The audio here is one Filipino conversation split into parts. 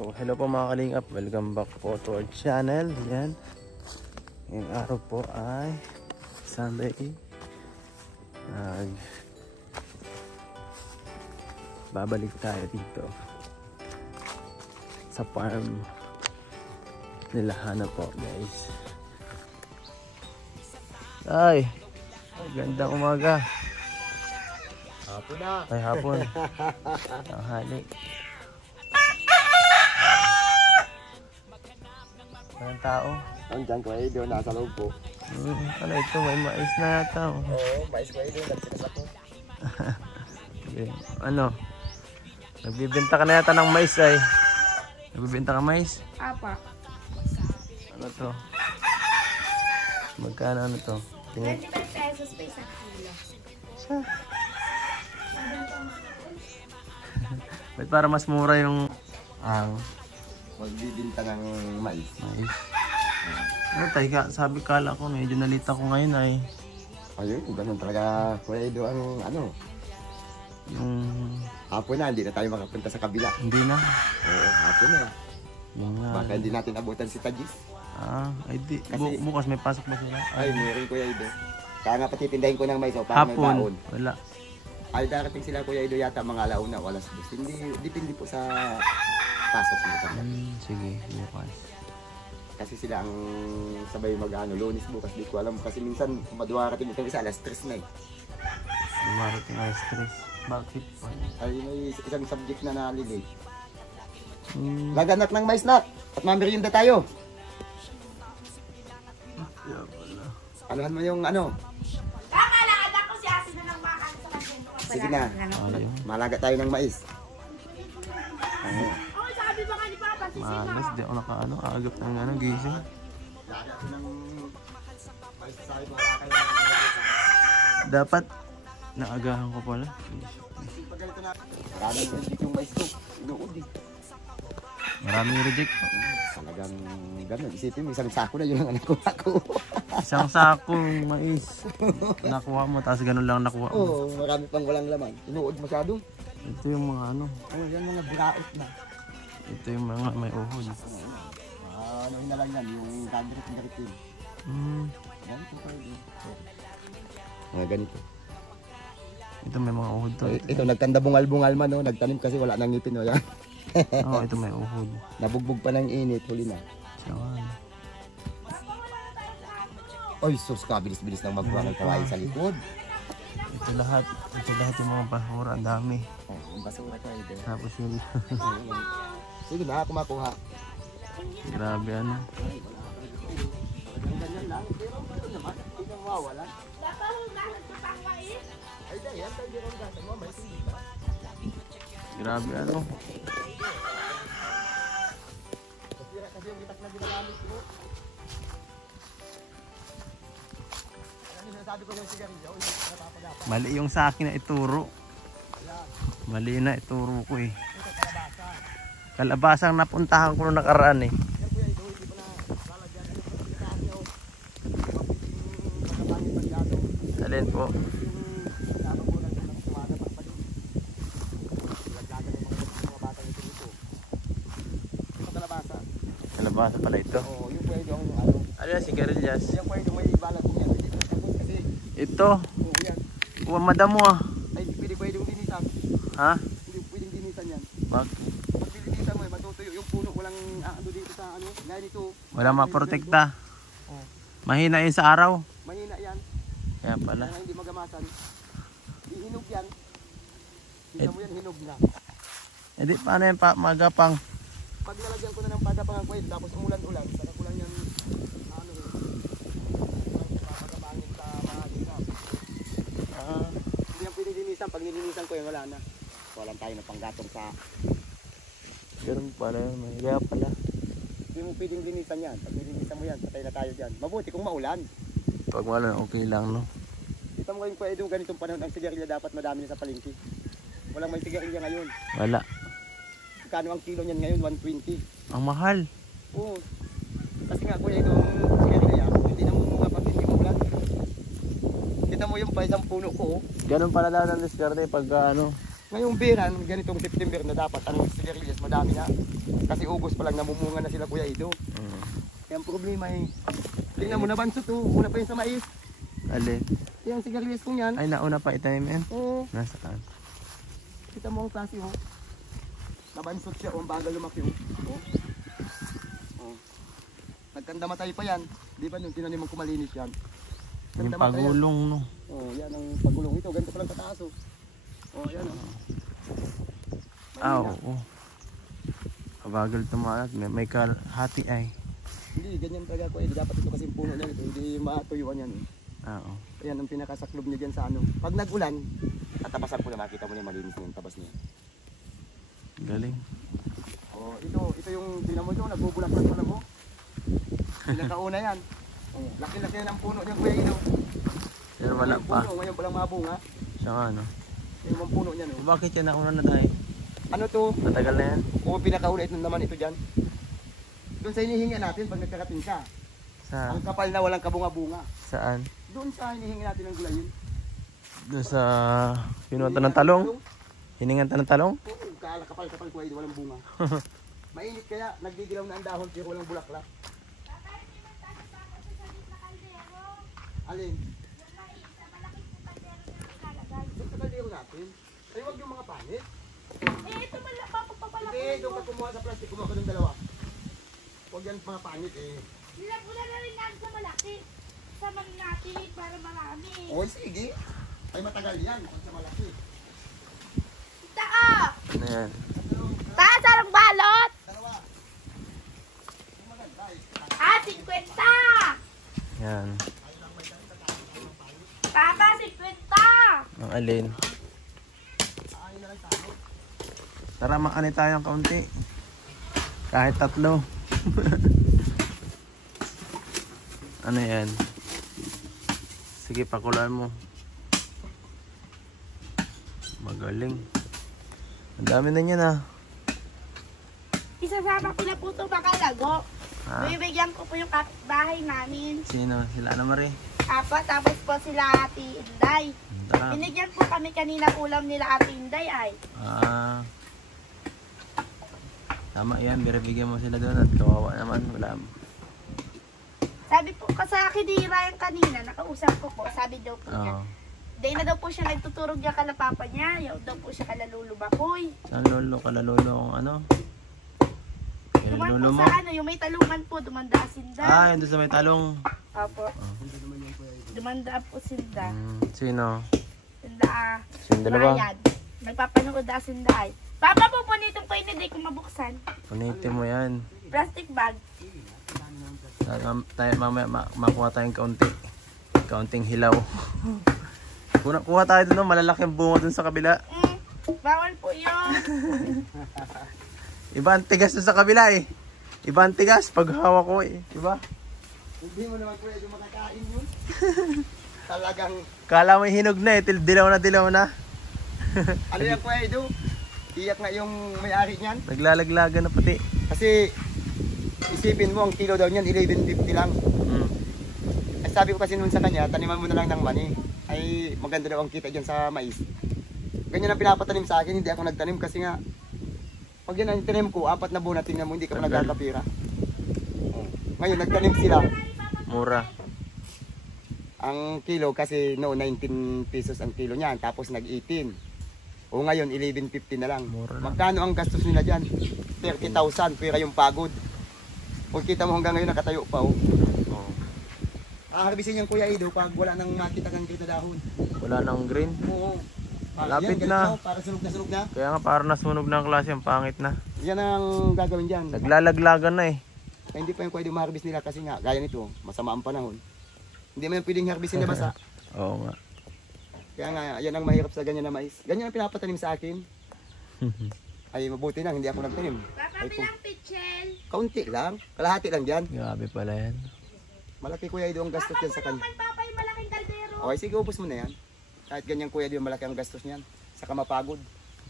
So hello po mga kalingap, welcome back po to our channel. Yan, yung araw po ay Sunday. Babalik tayo dito sa farm nila Hana po guys. Ay, gandang umaga. Hapon na. Ay hapon. Tanghali. Walang tao. Andiyan ko Edo, nasa loob po. Ano ito, may mais na yata. Oo, mais ko Edo, nagpinas ako. Okay. Ano? Nagbibenta ka na yata ng mais ay. Nagbibenta ka mais? Apa. Ano to? Magkano ano to? 25 pesos pa isang kilo. Ba't para mas mura yung Magbibinta ng mais. mais? Ano tayo, sabi kala ko medyo nalita ko ngayon ay. Ayun, ganun talaga Kuya Edo ang ano. Yung... Hapon na, hindi na tayo makapunta sa kabila. Hindi na. Oo, hapon na. Yung nga. Baka hindi natin abutan si Tajis. Ay di. Kasi- Bukas may pasok ba sila? Ay, meron Kuya Edo. Kaya nga patitindahin ko ng mais, o para may baon. Hapon. Wala. Ay, darating sila Kuya Edo yata mga alauna o alas 2. Hindi, depende po sa pasok nito. Sige, bukas. Kasi sila ang sabay mag-ano, Lunes bukas, di ko alam. Kasi minsan, madwarating ito isa alas 3 na eh. Dumarating ay stress. Bakit pa? Ay, may isang subject na nalilate. Laganak ng mais na! At mamerienda tayo! Kaya pala. Anuhan mo yung ano? Kakalakad ako si Asin na ng makan sa kanto. Sige na. Ayun. Malaga tayo ng mais. Ano? Oh, sabi ba nga ni Papa, Malas, di ako nakaano, agap ng ano, gising. Laga ng mais sa akin, Dapat, naagahan ko pala. maraming reject yung mais ko. Inuod eh. Maraming reject. Talagang gano'n. Isipin mo, isang sako na yun ang nakuha ko. Isang sakong mais. Nakuha mo, tapos ganun lang nakuha mo. Oo, marami pang walang laman. Inuod masyado. Ito yung mga ano, Oh, yan mga buraot na. ito yung mga may uhod. Ano na lang yan, yung kadirit-dirit yun. Yan, ito tayo din. Mga ganito. Ito may mga uhod to. Ito, nagtanda bungal-bungal man, no? Nagtanim kasi wala nang ngipin, no? Yan. Oo, ito may uhod. Nabugbog pa ng init, huli na. Siyawan. Oy, sus, kabilis-bilis nang magbuha ng kawain sa likod. Ito lahat yung mga basura, ang dami. Oh, yung basura tayo din. Tapos yung, Sige na, kumakuha. grabe ano. Ganyan lang, pero ito naman, hindi nang mawala. Napahugahan ko pang mais. Ay, dahil, yan tayo yung gasa mo, may hindi ba? Grabe ano. Kasi yung itak na ginagamit ko. Ano sinasabi ko yung sigarilyo? Napapadapan. Mali yung sa akin na ituro. Mali na ituro ko eh. Kalabasang napuntahan ko nung nakaraan eh. Alin po? Kalabasa pala ito. Oo, yung pwede yung ano. Ano yan, sigarilyas? Yung pwede may balat mo yan. Kasi, Ito, oo yan. kuha madamo ah. Ay, pwede yung dinisan. Ha? Hindi pwedeng dinisan yan. Bakit? Pag dinisan mo, matutuyo. Yung puno, walang ano dito sa ano. Gaya nito. Walang maprotekta. Oh. Mahina yun sa araw. Mahina yan. Kaya pala. Kaya hindi magamasan. Hinog yan. Tingnan mo yan, hinog na. E di, paano yan pa, magapang? Pag nalagyan ko na ng pagapang kwento, tapos umulan-ulan, sana kulang yan, ano, papagapangin sa mga dinam. Hindi yan pwede dinisan. Pag nilinisan ko yan, wala na. Walang tayo na panggatong sa... Ganun pala yun. Kaya pala. Hindi mo pwedeng linisan yan. Pag nilinisan mo yan, patay na tayo dyan. Mabuti kung maulan. Pag wala, okay lang no. Kita mo ngayon po, Edo, ganitong panahon, ang sigarilya dapat madami na sa palengke. Walang may sigarilya ngayon. Wala. Kano ang kilo niyan ngayon? 120. Ang mahal. Oo. Kasi nga kuya ito, sigarilya, hindi na mo mapapit yung ulan. Kita mo yung pa isang puno ko. Ganun pala daw ng diskarte pag ano, Ngayong biran, ganitong September na dapat ang sigarilyas madami na. Kasi August pa lang namumunga na sila Kuya Ido. Kaya ang problema eh, tingnan mo na bansot to, una pa yun sa mais. Alin? Yung sigarilyas kong yan. Ay, nauna pa itanim yan? Oo, Nasaan? kita mo ang klase ho. Nabansot siya, ang bagal lumaki ho. Oh. Nagkandamatay pa yan. Di ba yung tinanim mong kumalinis yan? Yung Kandamatay yan. pagulong, no? Oh, yan ang pagulong ito. Ganito pa lang kataas oh. Oh, yan oh. Ah, oo. Kabagal tumalat. May kalahati ay. Hindi, ganyan talaga ko eh. Dapat ito kasi yung puno niya ito. Hindi matuyuan yan eh. Ah, oo. Ayan ang pinakasaklob niya dyan sa ano. Pag nag-ulan, tatapasan ko na makita mo na yung malinis na yung tabas niya. Galing. Oh, ito yung tingnan mo ito, nagbubulak-bulak mo lang oh. Pinakauna yan. Oh, laki-laki na ng puno niya Kuya Ido. Pero wala Yung pa. Puno, ngayon palang mabunga. Siya nga, no? Yung mga puno niya no. Bakit yan nauna na tayo? Ano to? Matagal na yan? O pinakauna ito naman ito dyan. Doon sa hinihinga natin pag nagkakating ka. Sa, Ang kapal na walang kabunga-bunga. saan? Doon sa hinihinga natin ng gulayin. Doon sa pinuwanta ng talong? Hiningan ta ng talong? Oo, kapal-kapal ko ay walang bunga. Mainit kaya, nagdidilaw na ang dahon pero walang bulaklak. Alin? Doon sa kaldero natin. Ay, wag yung mga panit. Eh, ito papapalaki. Hindi, doon ka kumuha sa plastic, kumuha ka ng dalawa. Huwag yan mga panit eh. Nilagula na rin natin sa malaki. Sa mga natin para marami. Oy, sige. Ay, matagal yan. Kung sa malaki. Taa! Ano yan? Taas ang balot! Dalawa. Yung maganda eh. Ah, 50! Yan. Papa, 50! Ang alin. Ay, na lang tayo. Tara, makanit tayo ng kaunti. Kahit 3. Ano yan? Sige, pakulaan mo. Magaling. Ang dami na yan ah. Isasama ko na po ito makalago. Ha? Bibigyan ko po yung kapitbahay namin. Sino? Sila Ana Marie? Apat, tapos po sila Ate Inday. Tara. Binigyan po kami kanina ulam nila Ate Inday ay. Ah. Tama yan, bibigyan mo sila doon at kawawa naman. Wala. Sabi po ka sa akin ni Ryan kanina, nakausap ko po, sabi daw po niya. Oo. Dahil na daw po siya nagtuturog niya kala papa niya, yaw daw po siya kala lolo Bakoy. Saan lolo? Kalalolo kung ano? Kaya Duman lolo po mo? sa ano, yung may talungan po, dumanda sinda. Ah, yun doon sa may talong. Opo. Dumanda po sinda. Sino? Sinda, Sino dalawa? Ryan. Nagpapanood na sinda ay. Papa po po nitong po hindi ko mabuksan. Punitin mo yan. Plastic bag. Tayo, mamaya makuha tayong kaunti. Kaunting hilaw. Kuha tayo doon, malalaking bunga doon sa kabila. Bawal po yun. Iba ang tigas doon sa kabila eh. Iba ang tigas pag hawak ko eh. Diba? Hindi mo naman kuya yung makakain yun. Talagang, Kala mo hinog na eh. Dilaw na. ano yan kuya Edu? Iyak na yung may-ari niyan. Naglalaglagan na pati. Kasi, isipin mo, ang kilo daw niyan, 11.50 lang. Ay, sabi ko kasi nun sa kanya, taniman mo na lang ng mani. Ay, maganda daw ang kita dyan sa mais. Ganyan ang pinapatanim sa akin, hindi ako nagtanim kasi nga, pag yan ang tanim ko, 4 na buwan na tingnan mo, hindi ka pa nagkakapira. Ngayon, nagtanim sila. Mura. Ang kilo kasi no 19 pesos ang kilo niyan, tapos nag-18. O ngayon 11.50 na lang. Mura lang. Magkano ang gastos nila diyan? 30,000 pera yung pagod. Kung kita mo hanggang ngayon nakatayo pa oh. Oh. Harbisin yung Kuya Ido pag wala nang makita kang kita dahon. Wala nang green. Oo. Lapit yan, na. ganito, para sunog na. Kaya nga parang nasunog na ang klase. Ang pangit na. Yan ang gagawin diyan. Naglalaglagan na eh. Ay, hindi pa yung Kuya Ido maharbis nila kasi nga gaya nito, masama ang panahon. Hindi man pwedeng harbisin na basa. Oo nga. Kaya nga, yan ang mahirap sa ganyan na mais. Ganyan ang pinapatanim sa akin. Ay, mabuti lang, hindi ako nagtanim. Papa, Ay, bilang pichel. kaunti lang, kalahati lang dyan. Grabe pala yan. Malaki Kuya Ido ang gastos Papa, yan sa mo kanya. naman, Papa, yung malaking kaldero. Okay, sige, ubos mo na yan. Kahit ganyan Kuya Ido, malaki ang gastos niyan. Saka mapagod.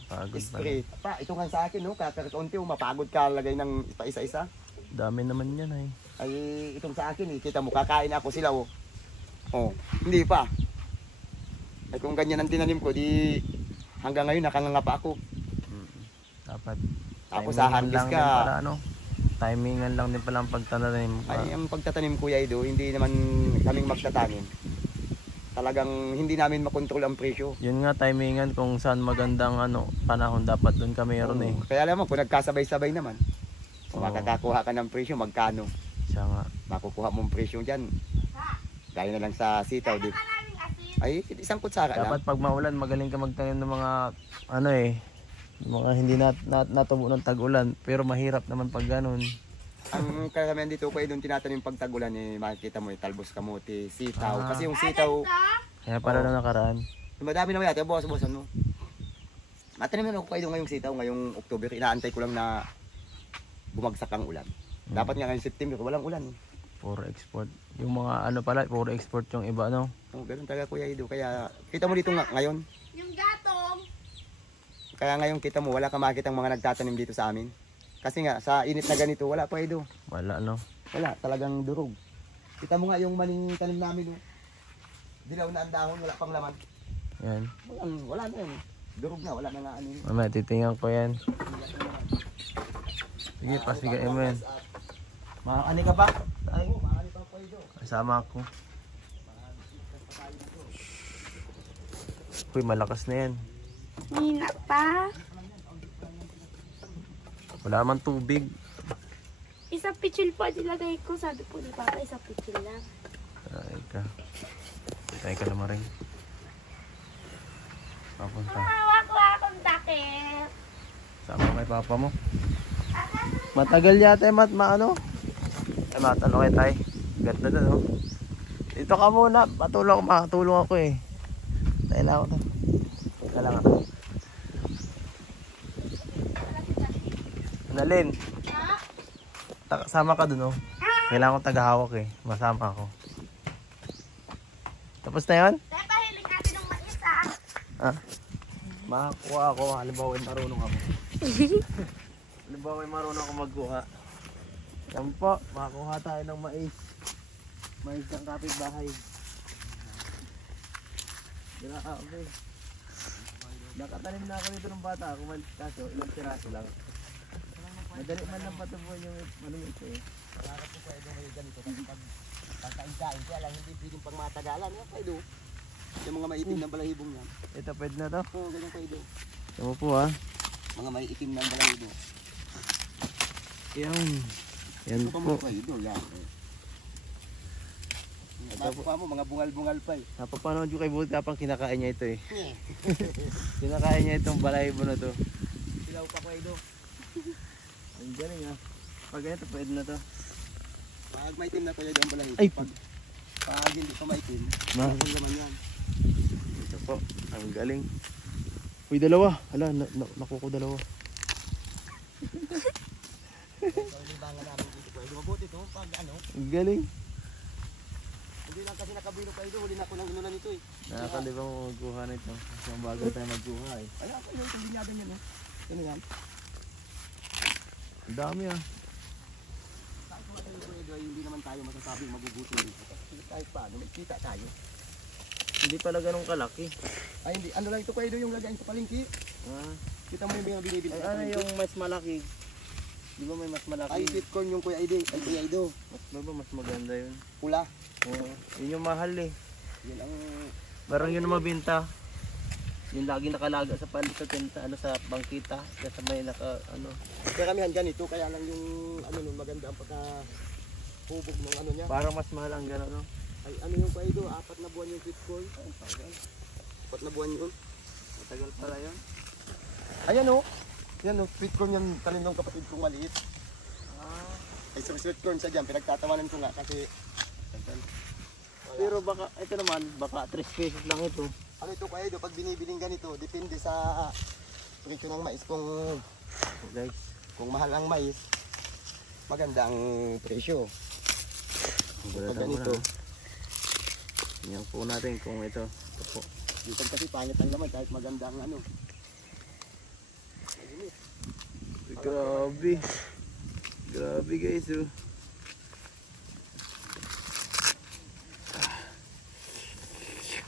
Pagod pala. Spray. Pa, ito nga sa akin, no? Kaunti, mapagod ka lagay ng isa-isa. Dami naman yan eh. Ay, itong sa akin, kita mo, kakain ako sila, oh. Oh, hindi pa. Ay, kung ganyan ang tinanim ko, di Hanggang ngayon nakanganga pa ako. Dapat Tapos timingan hahandis lang ka. din pala, ano? Timingan lang din pala ang pagtatanim. Ay, ang pagtatanim Kuya Ido, hindi naman kaming magtatanim. Talagang hindi namin makontrol ang presyo. Yun nga, timingan kung saan magandang panahon dapat doon ka mayroon eh. Kaya alam mo, kung nagkasabay-sabay naman, kung Oo. makakakuha ka ng presyo, magkano? Siya nga. Makukuha mong presyo dyan. Gaya na lang sa sitaw. Di. Ay, isang kutsara lang. Dapat pag maulan, magaling ka magtanim ng mga yung mga hindi natubo ng tag-ulan. Pero mahirap naman pag ganun. Ang karamihan dito ko doon tinatanim pag tag-ulan makikita mo talbos kamote, sitaw. Ah. Kasi yung sitaw, Kaya pala Oo. nung nakaraan. madami naman yata, bukas-bukasan mo. Matanim na ako kayo ngayong sitaw, ngayong October. Inaantay ko lang na bumagsak ang ulan. Dapat nga ngayong September, walang ulan. Puro export. Yung mga pala, puro export yung iba, no? Oh, ganun talaga Kuya Ido. Kaya kita mo dito ngayon. Yung gatong. Kaya ngayon kita mo, wala ka makita ang mga nagtatanim dito sa amin. Kasi nga, sa init na ganito, wala Kuya Ido. Wala, no? Wala, talagang durog. Kita mo nga yung maning tanim namin. Oh. Dilaw na ang dahon, wala pang laman. Yan. Wala na yun. Durog na, wala na nga ano yun. Mamaya, titingnan ko yan. Sige, pasigain mo yan. Makakani ka pa? Ay, kasama ako. Uy, malakas na yan. Hina pa. Wala man tubig. Isang pitchil po nilagay ko. Sabi po ni Papa, isang pitchil lang. Ay ka. Tay ka naman rin. Papunta. Hawak ko akong takip. Sama kay papa mo. Matagal yata maano? Ay, matalo kay tay. Ganda na, no? Dito ka muna. Makatulong ako eh. Tayo lang ako to. Teka lang ako. Nalin. Sama ka dun, oh. Kailangan ko tagahawak eh. Masama ako. Tapos na yun? Kaya pahiling natin ng mais ah. Ah. Makakuha ako. Halimbawa ay marunong ako. Halimbawa ay marunong ako magkuha. Yan po. Makakuha tayo ng mais. Mais ng kapitbahay. Grabe. Nakatanim na ako dito ng bata. Kaso ilang tiraso lang. Madali man lang patubuhan yung ito eh. Pangarap ko Kuya Ido ngayon ganito kasi pag pagkain-kain, kaya lang hindi pwedeng pang matagalan. Kuya Ido. Yung mga maitim na balahibong yan. Ito pwede na to. Oo, ganyan Kuya Ido. Ito po ah. Mga maiitim na balahibo. Yan. Yan Ito po. mo Kuya Ido, yan. Ito pa mo, mga bungal-bungal pa eh. Napapanood yung kay Buti kapang kinakain niya ito eh. Kinakain niya itong balahibo na to. Silaw pa Kuya Ido. Ang galing ah. Pag ganito pwede na to. Pag maitim na Kuya Ido ang balahibo. Ay! Pag hindi pa maitim, Ma. hindi naman yan. Ito po. Ang galing. Uy, dalawa. Hala, nakuko dalawa. Ito ang libangan namin dito Kuya Ido. Mabuti to pag ano. Ang galing. Hindi lang kasi nakabilo Kuya Ido. Huli na ako ng inulan nito eh. Nakakalibang mo magkuha nito. Kasi ang bago tayo magkuha eh. Ay, ako yun. Itong binyagan yan eh. Ano yan? Ang dami ah. Kahit mga tayo Kuya Ido ay hindi naman tayo masasabing magugutom dito. Kasi kahit paano, may kita tayo. Hindi pala ganun kalaki. Ay hindi, ano lang ito Kuya Ido yung lagayin sa palengke. Ah. Kita mo yung binibili Ay, sa ano palengke. yung mas malaki? Di ba may mas malaki? Ay, sweet corn yung Kuya Ido. Ay, Kuya Ido. Mas maganda yun. Pula. Oo. Yun yung mahal eh. Yan ang... Parang yun ang mabinta. Yung lagi nakalaga sa sa tenta, sa bangkita. Kasi may Kaya kami ganito, kaya lang yung ano nun, maganda ang pagka-hubog ng ano niya. parang mas mahal ang gano'n, no? Ay, ano yung Kuya Ido, 4 na buwan yung sweet corn. Ay, 4 na buwan yun. Matagal pala yun. Ayan o. Yan o, sweet corn yung tanim ng kapatid kong maliit. Ay, so sweet corn siya dyan, pinagtatawanan ko nga kasi... Pero baka, ito naman, baka 3 pesos lang ito. Ano ito Kuya Ido, pag binibiling ganito, depende sa presyo ng mais. Guys, Kung mahal ang mais, maganda ang presyo. Pag ganito, tingnan po natin kung ito. Ito po. dito kasi pangit ang laman kahit maganda ang ano. Grabe. Grabe guys, oh.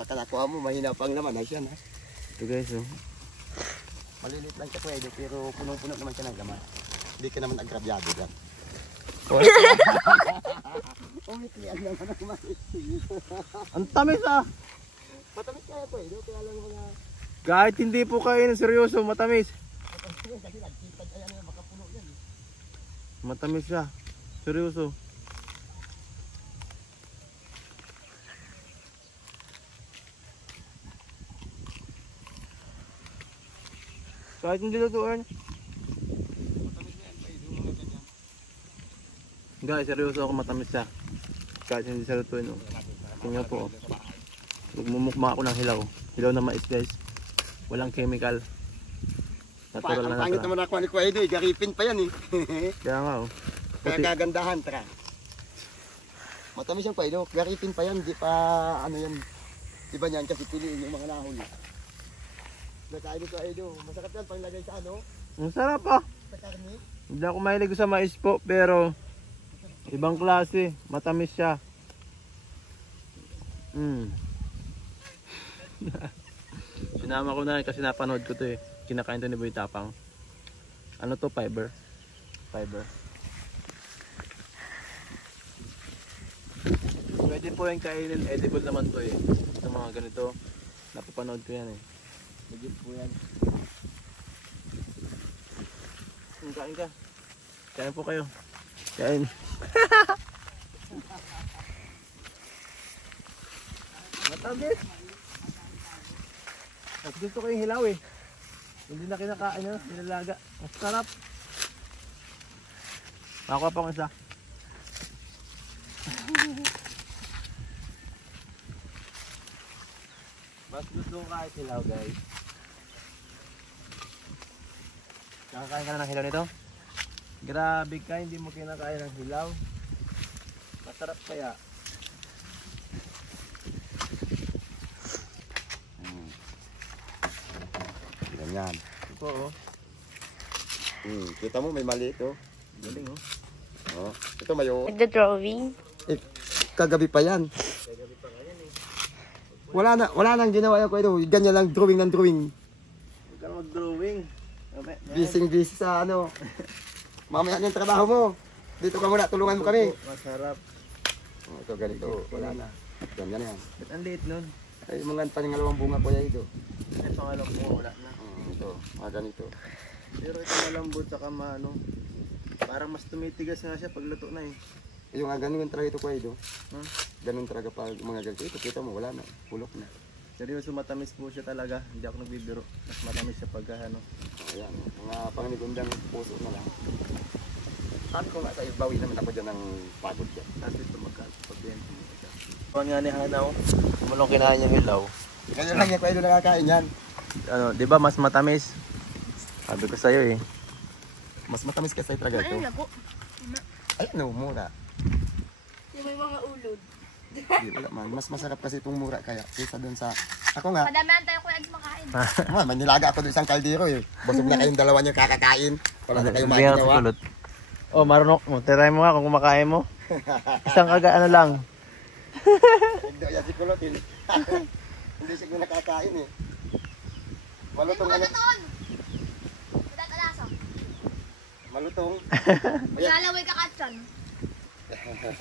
Pagkalakuha mo, mahina pang laman. Ay siya na. Ito guys, oh. Maliliit lang siya pwede, pero punong-puno naman siya ng laman. Hindi ka naman agrabyado dyan. Umitlian naman ang mais. Ang tamis ah! Matamis kaya pwede, kaya lang mga... Kahit hindi po kainin, seryoso, matamis. Kasi nagkipad, ayan yan, baka puno yan. Matamis siya. Seryoso. Kahit hindi lutuin. Matamis na yan, pwede, mga ganyan. Guys, seryoso ako, matamis siya. Kahit hindi siya lutuin. Oh. Tingnan po. Oh. Magmumukma ako ng hilaw. Hilaw na mais guys. Walang chemical. Natural Ang na pangit natural. naman ako ni Kuya Edo, garipin pa yan eh. Kaya nga oh. Kaya Puti. kagandahan, tara. Matamis yung Kuya Edo, garipin pa yan, di pa ano yan. Iba niyan kasi piliin yung mga nahuli. Nakain ni Kuya Edo, masarap yan panglagay sa ano, Ang sarap ah. sa karne. Hindi ako mahilig sa mais po, pero ibang klase. Matamis siya. Sinama ko na kasi napanood ko to eh. Kinakain to ni Boy Tapang. Ano to? Fiber. Fiber. Pwede po yung kainin. Edible naman to eh. Ito mga ganito. Napapanood ko yan eh. Legit po yan. Kain ka. Kain po kayo. Kain. Matamis. Mas gusto ko yung hilaw eh. Hindi na kinakain yun. Nilalaga. Mas sarap. Makakuha pa akong isa. Mas gusto ko kahit hilaw guys. Nakakain ka na ng hilaw nito? Grabe ka, hindi mo kinakain ng hilaw. Masarap kaya. Ganyan. Ito po oh. Kita mo may mali ito. Galing oh. Oh, ito mayo. Nagda-drawing. Kagabi pa yan. Wala nang ginawa yan Kuya Edo. Ganyan lang drawing ng drawing. Huwag ka mag-drawing. Busy sa ano. Mamaya na yung trabaho mo. Dito ka muna, tulungan mo kami. Masarap. Oh, ito ganito, wala na. Ganyan yan. Ba't ang liit nun? Ay, mga pangalawang bunga Kuya Edo. Ito nga lang mo, wala na. Ito, mga ganito. Pero ito malambot saka maano. Parang mas tumitigas nga siya pag luto na eh. Yung ganun talaga ito Kuya Edo. Huh? Ganun talaga pag mga ganito. Ito, kita mo, wala na. Pulok na. Seryoso matamis po siya talaga. Hindi ako nagbibiro. Mas matamis siya pag ano. Ayan, mga panganigundang puso na lang. Sabi ko nga sa'yo, bawi naman ako dyan ng pagod dyan. Kasi ito magkakapagbiento mo siya. Kuhan nga ni Hanaw. Kumulong kinain niyang hilaw. Ganyan lang yan Kuya Edo nakakain yan. Ano, di ba mas matamis? Sabi ko sa'yo eh. Mas matamis kasi talaga ito. Ano na po? Ay, no, mura. Yung may mga ulod. Di, wala man. Mas masarap kasi itong mura kaya kaysa doon sa... Ako nga, Madamihan tayo Kuya Ads makain. man nilaga ako doon isang kaldero eh. Busog na kayong dalawa niyo kakakain. Wala na kayong Bigyan maginawa. ko kulot. Oh, marunok mo. Try mo nga kung kumakain mo. Isang ano lang. Hindi yan si Kulotin. Hindi siya nakakain eh. Malutong ano? Malutong. Ayan. Lalaway ka katsan.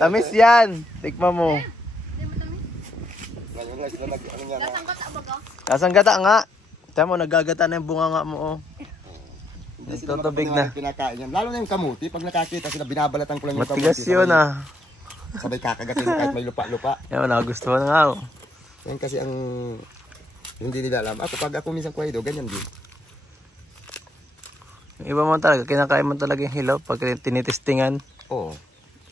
Tamis yan. Tikman mo. Hindi mo tamis. Ngayon lang sila ano yan. Lasang gata ba ka? Kasang gata nga. Tiyan mo, nagagata na yung bunga nga mo oh. Hindi sila Nagtutubig makapaniwala na. pinakain yan. Lalo na yung kamuti. Pag nakakita sila, binabalatan ko lang yung Matigas kamuti. yun ah. Sabay kakagatin kahit may lupa-lupa. Yan, nagustuhan nga oh. Yan kasi ang hindi nila alam. Ako pag ako minsan Kuya Edo, ganyan din. Yung iba mo talaga, kinakain mo talaga yung hilaw pag tinitestingan. Oo.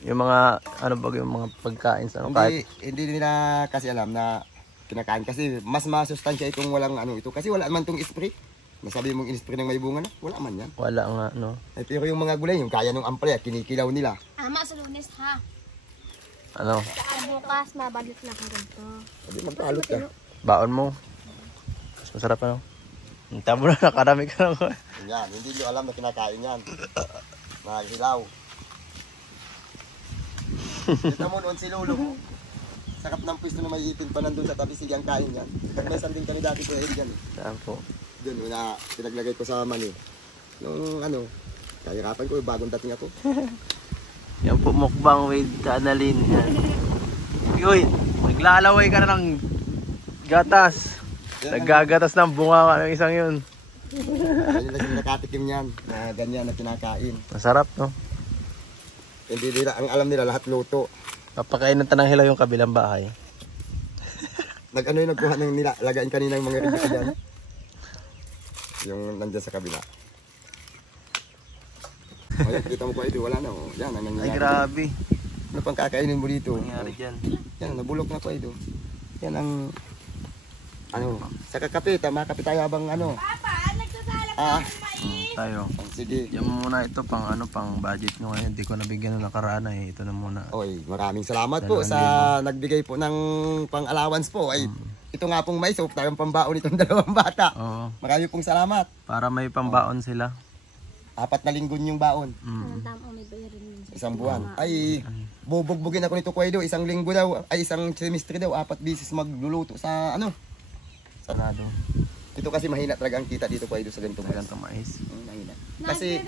Yung mga, ano ba yung mga pagkain sa ano kahit. Hindi nila kasi alam na kinakain kasi mas masustansya itong walang ano ito. Kasi wala man itong spray. Masabi mong in-spray ng may bunga na, wala man yan. Wala nga, no. Ay, pero yung mga gulay, yung kaya ng ampalaya, kinikilaw nila. Ama sa Lunes ha. Ano, Saka bukas mabalik na ka rito. Sabi, magpaalot ka. baon mo. Mas masarap ano. Hinta mo na, nakarami ka na. Yan, hindi nyo alam na kinakain yan. Nahilaw. Kita mo noon si Lolo ko. Sakap ng pwesto na may ipin pa nandun sa tabi sigang kain yan. May sanding kami dati ko yan. Saan po? Doon na pinaglagay ko sa mani. Nung ano, kahirapan ko, bagong dating ako. Yan po, mukbang with Annalyn. Yan. Uy, naglalaway ka na ng gatas. Naggagatas ng bunga ka ng isang yun. Ayun na sila nakatikim yan, na ganyan na kinakain. Masarap, no? Hindi nila, ang alam nila, lahat luto. Papakain ng tanang hilaw yung kabilang bahay. Nag-ano yung nagkuha ng nila, lagain kanina yung mga ribika dyan. Yung nandyan sa kabila. Ayan, kita mo ko ito, wala na. Oh. Yan, ang nangyayari. Ay, grabe. Ano pang kakainin mo dito? Nangyari dyan. Yan, nabulok na po ito. Yan ang, ano, sa kakape, makape tayo habang ano. Papa, nagsasalang Tayo. Sige. Diyan mo muna ito pang ano, pang budget nyo ngayon. Hindi ko nabigyan ng nakaraan eh. Ito na muna. Oy, maraming salamat po sa nagbigay po ng pang-allowance po. Ay, ito nga pong mais, tayong pambaon itong dalawang bata. Oo. Marami pong salamat. Para may pambaon sila. 4 na linggo yung baon. Isang buwan. Ay, bubugbugin ako nito Kuya Edo. Isang linggo daw, ay isang semestre daw, 4 bisis magluluto sa ano. Sanado. Ito kasi mahina talaga ang kita dito Kuya Edo sa ganitong mais. Ganitong mais. Mahina. Kasi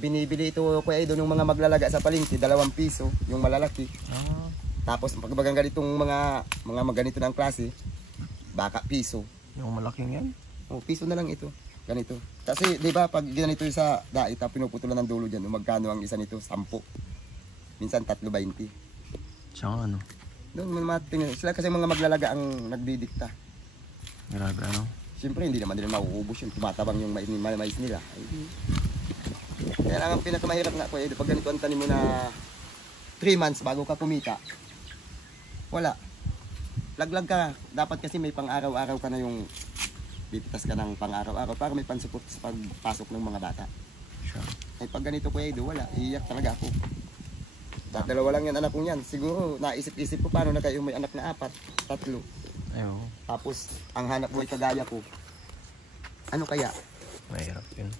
binibili ito Kuya Edo ng mga maglalaga sa palengke, 2 piso, yung malalaki. Ah. Tapos pagbagang ganitong mga ganito ng klase, baka piso. Yung malaking yan. Oh, piso na lang ito. Ganito. Kasi 'di ba pag ganito sa dait, pinuputulan ng dulo diyan, magkano ang isa nito? 10. Minsan 3.20. Siyang ano. Doon matingin sila kasi mga maglalaga ang nagdidikta. Grabe ano. Siyempre hindi naman nila mauubos yun, tumatabang yung mais nila. Kaya lang ang pinakamahirap nga ko pag ganito ang tanim mo na 3 months bago ka kumita. Wala. Laglag ka. Dapat kasi may pang-araw-araw ka na yung pipitas ka ng pang-araw-araw para may pansupot sa pagpasok ng mga bata. Sure. Ay pag ganito Kuya Edo, wala. Iiyak talaga ako. Dalawa lang yan anak kong yan. Siguro naisip-isip ko paano na kayo may anak na 4, 3. Ayaw. Tapos ang hanap buhay kagaya ko. Ano kaya? Mahirap yun.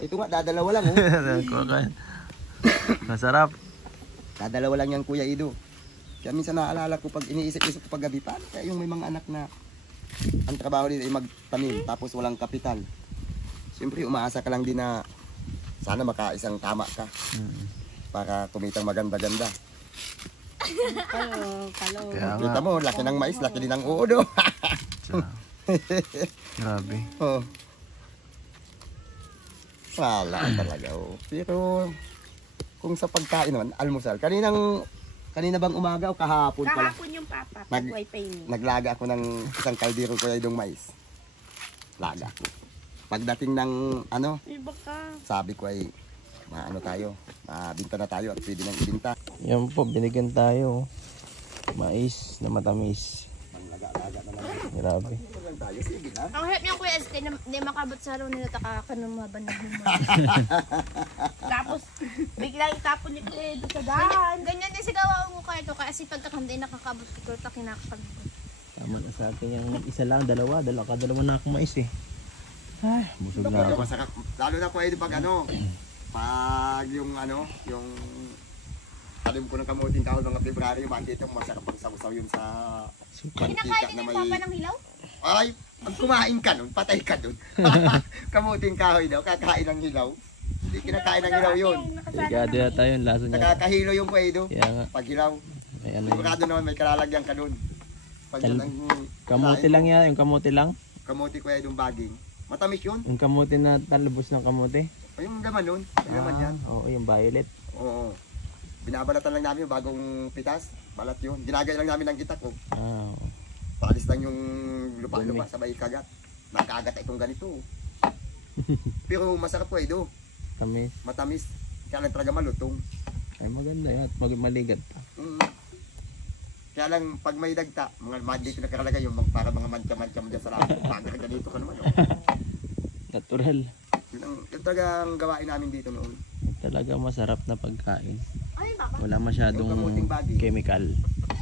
Ito nga, dadalawa lang oh. Masarap. Dadalawa lang yan Kuya Edo. Kaya minsan naalala ko pag iniisip-isip ko pag gabi, paano kaya yung may mga anak na ang trabaho dito ay magtanim tapos walang kapital. Siyempre umaasa ka lang din na sana makaisang tama ka para kumitang maganda-ganda. Kaya Kita nga. mo, laki ng mais, laki din ng uod. Grabe. Oh. Wala talaga oh. Pero kung sa pagkain naman, almusal. Kanina bang umaga o kahapon pala? Kahapon yung papa, pag wifi niya. Naglaga ako ng isang kaldero Kuya Edong mais. Laga ko. Pagdating ng ano, Iba ka. sabi ko ay maano tayo, mabinta na tayo at pwede nang ibinta. Yan po, binigyan tayo. Mais na matamis. Panglaga-laga na lang. Grabe. Tayo, sige na. Ang hirap niya Kuya Este, hindi makabot sa araw nila takakanumaban na humay. Tapos, bigla itapon ni Kuya Edo sa daan. Ganyan din sigawa mo kayo to, kasi pagkakanday nakakabot ko, kinakapag ko. Tama na sa akin yung isa lang, dalawa na akong mais eh. Ay, busog na ako. Masarap. Lalo na Kuya Edo pag ano, pag yung ano, yung talim ko ng kamuting kahon mga February, makikita mo masarap pag sausaw yun sa mantika Kinakain na din may... ng papa ng hilaw? Ay, pag kumain ka nun, patay ka dun. Kamuting kahoy daw, kakain ng hilaw. Hindi kinakain ng hilaw yun. Ligado na tayo, yung laso niya. Nakakahilo yung Kuya Edo, Kaya nga, pag hilaw. may ano yun. Sigurado naman may kalalagyan ka dun. Pag yun ang Kamuti lang yan, yung kamuti lang. kamuti Kuya Edo baging. Matamis yun. Yung kamuti na talubos ng kamuti. O yung laman nun, yung laman yan. Oo, yung violet. Oo. Binabalatan lang namin yung bagong pitas. Balat yun. Ginagay lang namin ng itak ko. Ah, oo. Paalis lang yung lupa-lupa sabay kagat. Nakagat itong ganito. Pero masarap po Edo. Tamis. Matamis. Kaya lang talaga malutong. Ay maganda yan, at maligat pa. Kaya lang pag may dagta, mga dito nakalagay yung para mga mancha-mancha mo dyan sa lahat. Pagka ganito ka naman. Oh. Natural. Yun talaga ang gawain namin dito noon. Talaga masarap na pagkain. Ay, papa. Wala masyadong Yung kamuting baging. chemical.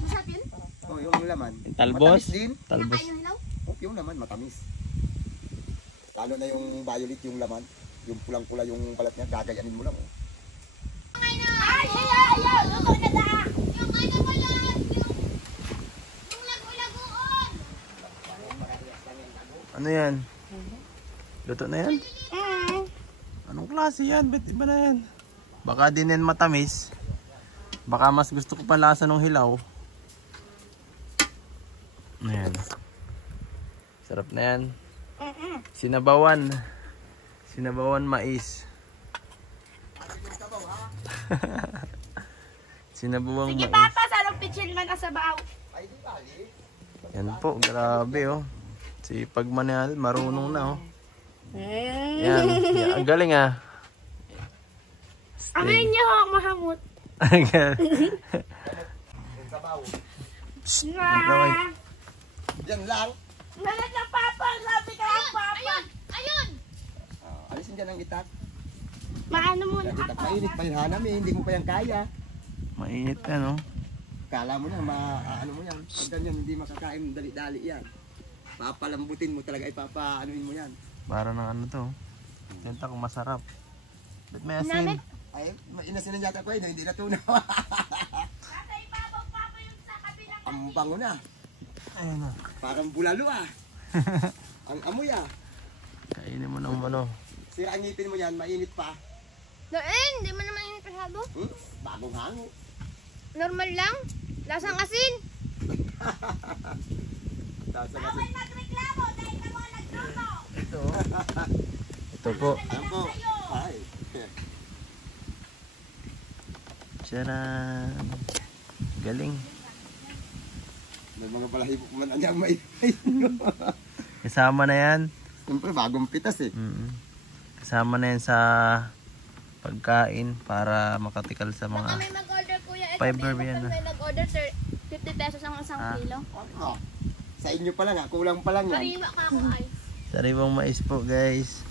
Masarap yun? Oh, yung laman. Yung talbos. Matamis din. Talbos. Kinakain yung hilaw? Oh, yung laman matamis. Lalo na yung violet yung laman. Yung pulang-pula yung balat niya, gagayanin mo lang. Oh. Ay, ayaw! Luto na da! Yung ano mo yan! Yung lagu-laguon! Ano yan? Luto na yan? Mm. Anong klase yan? Ba't iba na yan? Baka din yan matamis. Baka mas gusto ko pa lasa ng hilaw. Ayan. Sarap na yan. Sinabawan. Sinabawan mais. Sinabawang Sige mais. papa, sarong pitchin man sa bahaw. Yan po, grabe oh. Si Pagmanal, marunong na oh. Yan, yan. Ang galing ah. Amay niyo ho, mahamot. Naway. Yan lang. Nalat na papa, grabe ka lang papa. Ayun! Alisin dyan ang itak. Maano muna Itak ako. mainit pa yung hanam eh. Hindi mo pa yan kaya. Mainit yan oh. Kala mo na, ano mo yan. Pag ganyan, hindi makakain dali-dali yan. Papalambutin mo talaga, ipapaanuin mo yan. Para ng ano to. Senta kung masarap. Ba't may asin? Ay, inasinan yata ko eh, hindi natunaw. Nasa ibabaw papa yung sa kabilang. Ang bango na. Ayun na. Parang bulalo ah. Ang amoy ah. Kainin mo ng ano. Sira ang ngipin mo yan, mainit pa. Hindi mo naman yung pasado. Bagong hango. Normal lang. Lasang asin. Tasa kasi. Magreklamo dahil ka mga nagluto. Ito. Ito po. Alam ko. Ay. Tcharan. Galing. May mga balahibo man ang mainit. Kasama na yan. Siyempre, bagong pitas eh. Kasama na yan sa pagkain para makatikal sa mga May mag-order kuya. fiber yan na. May nag-order 50 pesos ang isang kilo. Ano? Sa inyo pa lang ah, kulang pa lang yan. Kariwa ka ako ay. Sariwang mais po guys.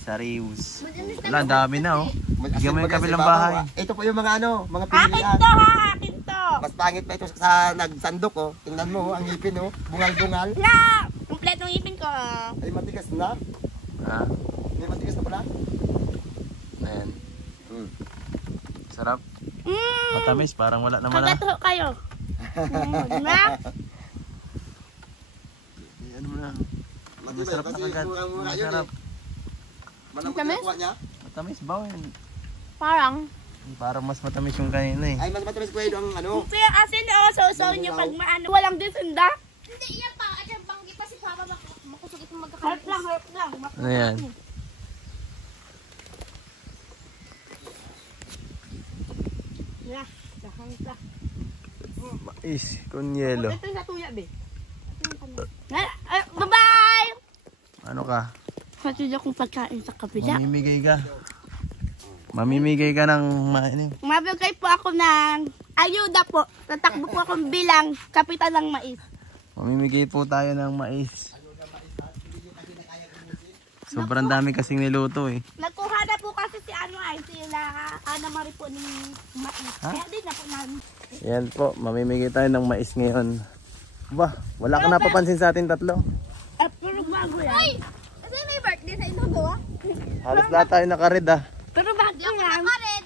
Sariws. Wala, ang dami na oh. Bigyan mo yung kabilang bahay. Ito po yung mga ano, mga Akin pilihan. to ha, akin to. Mas pangit pa ito sa nagsandok oh. Tingnan mo oh, ang ngipin oh. Bungal-bungal. Na! Kompletong ipin ko. Ay matigas na. Ah, May matigas na pala. ayan. Hmm. Sarap. Matamis, parang wala naman ah. Kagato kayo. Na? Ano mo na. Matibay Masarap na kasi kagad. murang-mura yun Masarap. eh. Malambot Matamis? yung kuha niya. Matamis ba? Parang. Parang mas matamis yung kanina eh. Ay mas matamis ko yun ang ano. Pero asin o, so nyo pag maano. Walang disinda. Hindi, yan pa. At yung banggi pa si Papa makusog itong magkakalis. Harap lang. Ano yan? Yeah, lahang pa. Mais con yelo. Ito sa tuya, be. Bye-bye! Ano ka? Patuloy akong pagkain sa kabila. Mamimigay ka. Mamimigay ka ng Mabigay po ako ng ayuda po. Tatakbo po akong bilang kapitan ng mais. Mamimigay po tayo ng mais. Sobrang dami kasing niluto eh. Nagkuha na po kasi si ano ay sila Ana Marie po ng mais. Ha? Kaya din na po namin. Yan po, mamimigay tayo ng mais ngayon. Ba, wala ka napapansin sa atin tatlo. Pero bago yan. Ay! Kasi may birthday sa inyo gawa? Halos lahat tayo naka-red ah. Pero bago yan. Naka-red.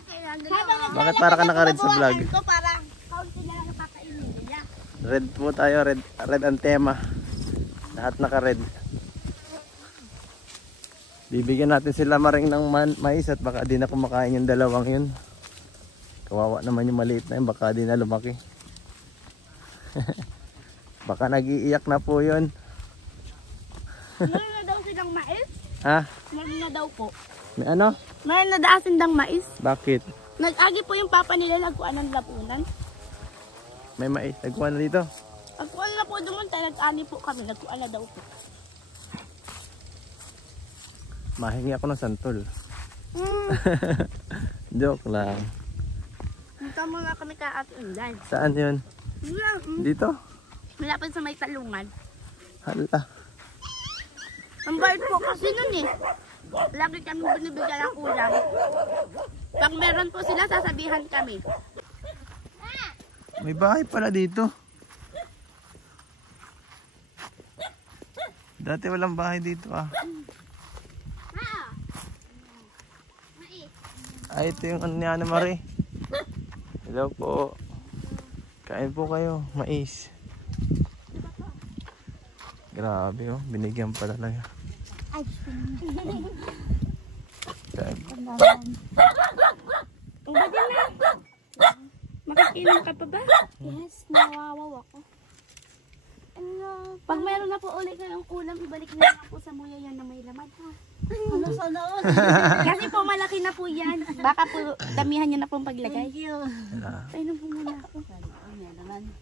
Bakit para ka naka-red sa vlog? Ko para kaunti na lang napakainin nila. Red po tayo, red ang tema. Lahat naka-red. Bibigyan natin sila maring ng mais at baka di na kumakain yung dalawang yun. Kawawa naman yung maliit na yun, baka di na lumaki. Baka nag-iiyak na po yun. Meron na daw silang mais? Ha? Meron na daw po. May ano? Meron na daw sindang mais. Bakit? Nag-agi po yung papa nila nagkuha ng lapunan. May mais. Nagkuha na dito. Nagkuha na po doon, nag-ani po kami. Nagkuha na daw po. Mahingi ako ng santol. Joke lang. Dito muna kami ka Ate Inday. Saan yun? Dito? Malapit sa may talungan. Hala. Ang bayad po kasi nun eh. Lagi kami binibigyan ng ulam. Pag meron po sila, sasabihan kami. May bahay pala dito. Dati walang bahay dito ah. Ay, ito yung ano ni Ana Marie. Hello po. Kain po kayo. Mais. Grabe oh. Binigyan pa talaga. Ay, Okay. ubad yan na. Makikinom ka pa ba? Yes, nawawaw ako. Pag meron na po ulit kayong kulang, ibalik na lang po sa muya yan na may laman, ha? Ano sa noon? Kasi po malaki na po yan. Baka po damihan niya na pong paglagay. Thank you. Painom po muna ako.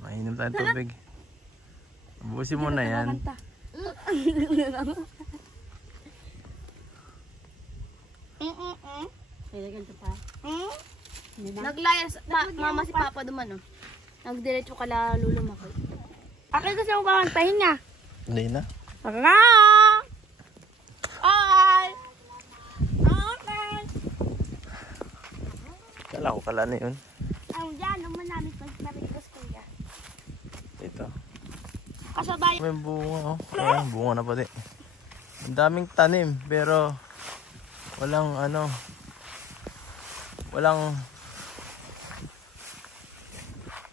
Mainom tayong tubig. Ubusin mo na yan. Naglayas, mama si Papa duman, oh. Nagdiretso ka la lulumakot. Akin kasi mo ba magpahinga? Hindi na. Tara! Ay! Okay! Kala ko pala na yun. Ang dyan, naman namin pagparitos kuya. Dito. Kasabay. May bunga, oh. Ayan, bunga na pati. Ang daming tanim, pero walang ano, walang,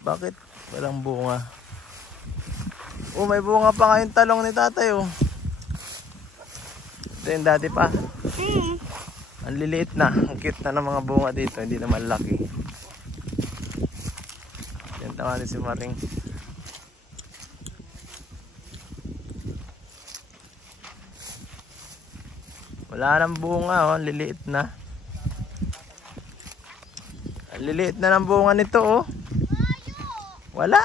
bakit walang bunga? Oh, may bunga pa ngayong talong ni tatay, oh. Ito yung dati pa. Ang liliit na, ang cute na ng mga bunga dito, hindi naman laki. Yan tama ni si Maring. Wala nang bunga, oh. Liliit na. Ang liliit na ng bunga nito, oh. Wala.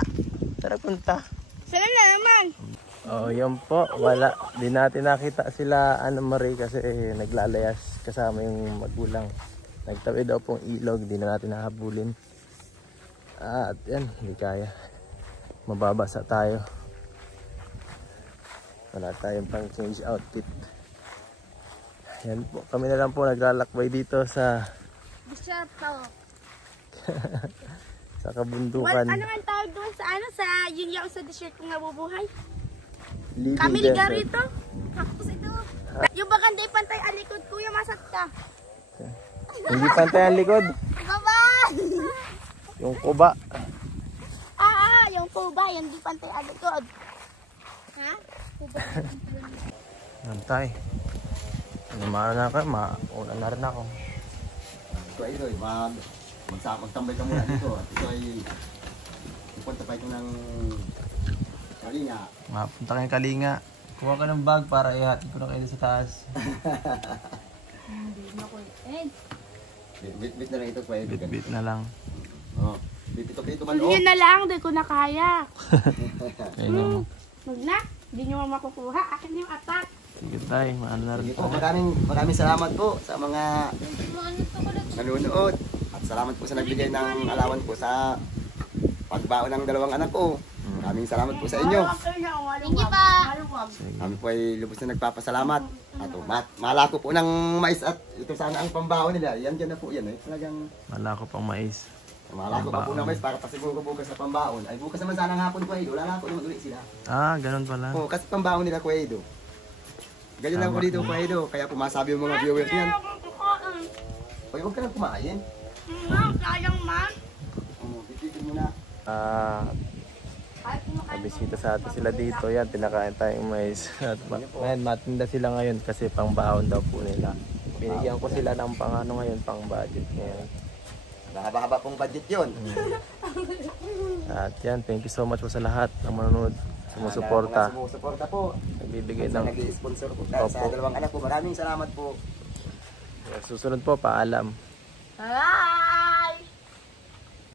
Tara punta. Saan na naman? Oh, yan po. Wala. Di natin nakita sila Ana Marie kasi naglalayas kasama yung magulang. Nagtawid daw pong ilog. Di na natin nahabulin. At yan, hindi kaya. Mababasa tayo. Wala tayong pang change outfit. Yan po. Kami na lang po naglalakbay dito sa sa kabundukan. Ano ang tawag doon sa ano? Sa yun yung sa t-shirt kong nabubuhay? Living Kami desert. liga rito. Tapos ito. Yung baganda pantay alikod kuya, masat ka. Hindi pantay ang likod. Baba! Yung kuba. Yung kuba, yung di pantay alikod. Ha? Kuba. Nantay. Namara na ako, maulan na rin ako. Ito ay ito, magtambay ka muna dito. At ito ay pupunta pa ito ng Kalinga. Mapunta kayong Kalinga. Kuha ka ng bag para ihatid ko na kayo sa taas. Bit-bit na lang ito, pwede. Bit-bit na lang. Oh, bit-bit man oh. Yun na lang, di ko na kaya. Ayun naman. Huwag na, hindi nyo makukuha. Akin yung atak. Sige tayo, maano na rin Sige po, tayo. maraming salamat po sa mga nanonood. At salamat po sa nagbigay ng alawan po sa pagbaon ng dalawang anak ko. Maraming salamat po sa inyo. Thank you pa. Kami po ay lubos na nagpapasalamat. At malako po ng mais at ito sana ang pambaon nila. Yan dyan na po yan. Talagang Malako pang mais. malako pa po ng mais para pasiguro bukas na pambaon. Ay bukas naman sana ng hapon ko ay wala na ako naman ulit sila. Ah, ganun pala. Oo, kasi pambaon nila ko Edo. Ganyan lang ko dito ko Edo. Kaya pumasabi yung mga viewers yan. Hoy, huwag ka lang kumain. Sayang man. Bibitin mo na. Nabisita sa atin sila dito. Yan, pinakain tayong mais. At ngayon, matinda sila ngayon kasi pang baon daw po nila. Binigyan ko sila ng pang ano ngayon, pang budget ngayon. Mahaba-haba pong budget yun. At yan, thank you so much po sa lahat ng manonood. Sumusuporta. Sumusuporta po. Nagbibigay Sa ng nag-i-sponsor po. Dahil sa Opo. dalawang anak ko, maraming salamat po. susunod po, paalam. Bye!